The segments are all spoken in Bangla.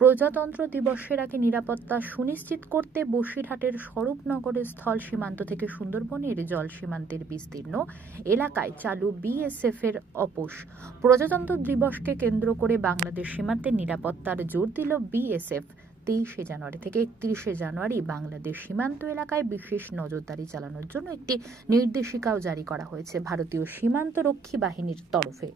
প্রজাতন্ত্র দিবসের আগে নিরাপত্তা সুনিশ্চিত করতে বসিরহাটের স্বরূপনগরের স্থল সীমান্ত থেকে সুন্দরবনের জল সীমান্তের বিস্তীর্ণ এলাকায় চালু বিএসএফ এর অপোস। প্রজাতন্ত্র দিবসকে কেন্দ্র করে বাংলাদেশ সীমান্তের নিরাপত্তার জোর দিল বিএসএফ। 23 জানুয়ারি থেকে 31 জানুয়ারি বাংলাদেশ সীমান্ত এলাকায় বিশেষ নজরদারি চালানোর জন্য একটি নির্দেশিকাও জারি করা হয়েছে ভারতীয় সীমান্ত রক্ষী বাহিনীর তরফে।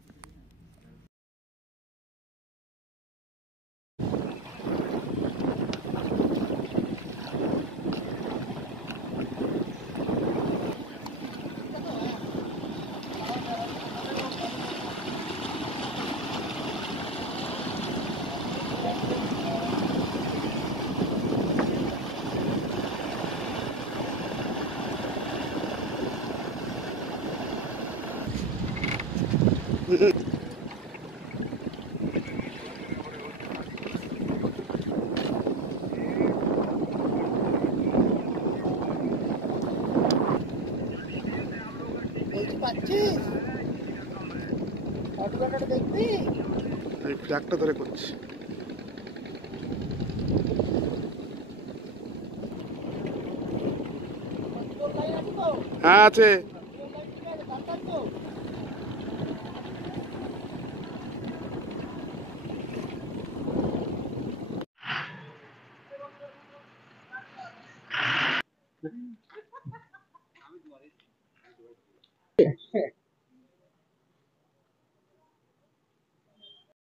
ট্রাকটা ধরে করছি। হ্যাঁ আছে।